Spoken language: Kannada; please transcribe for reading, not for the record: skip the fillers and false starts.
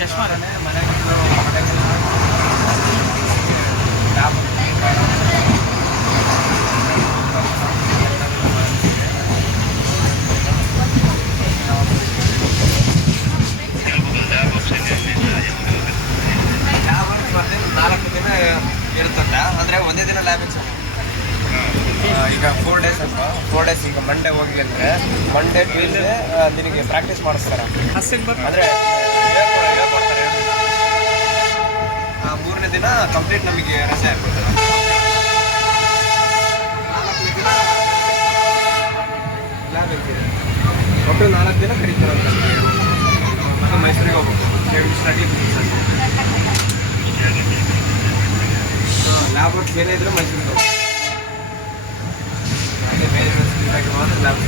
ಚಶ್ಮಾ ನಾಲ್ಕು ದಿನ ಇರುತ್ತಂತ ಅಂದರೆ ಒಂದೇ ದಿನ ಲ್ಯಾಬ್ ಎಕ್ಸಾಮ್. ಈಗ 4 ಡೇಸ್ ಅಂತ 4 ಡೇಸ್ ಈಗ ಮಂಡೇ ಹೋಗಿ ಅಂದರೆ ಮಂಡೇ ಟ್ಯೂಸ್ಡೇ ನಿನಗೆ ಪ್ರಾಕ್ಟೀಸ್ ಮಾಡಿಸ್ತಾರೆ. ಅಂದರೆ ಹೇಳ್ಕೊಡ್ತಾರೆ. ಮೂರನೇ ದಿನ ಕಂಪ್ಲೀಟ್ ನಮಗೆ ರಜೆ ಆಗ್ಬಿಡ್ತಾರೆ. 4 ದಿನ ಲ್ಯಾಬ್ ಎಕ್ಸಾಮ್ ಒಟ್ಟು 4 ದಿನ ಕರೀತಾರೆ ಅಂತ. ಮತ್ತು ಮೈಸೂರಿಗೆ ಹೋಗ್ಬೇಕು ಸ್ಟಡಿ ಲ್ಯಾಬ್ ವರ್ಕ್ ಏನೇ ಇದ್ರೂ ಮೈಸೂರಿಗೆ ಹೋಗ್ಬೇಕು. ಅದೇ ಮ್ಯಾನೇಜ್ಮೆಂಟ್ ಮಾತ್ರ ಲ್ಯಾಬ್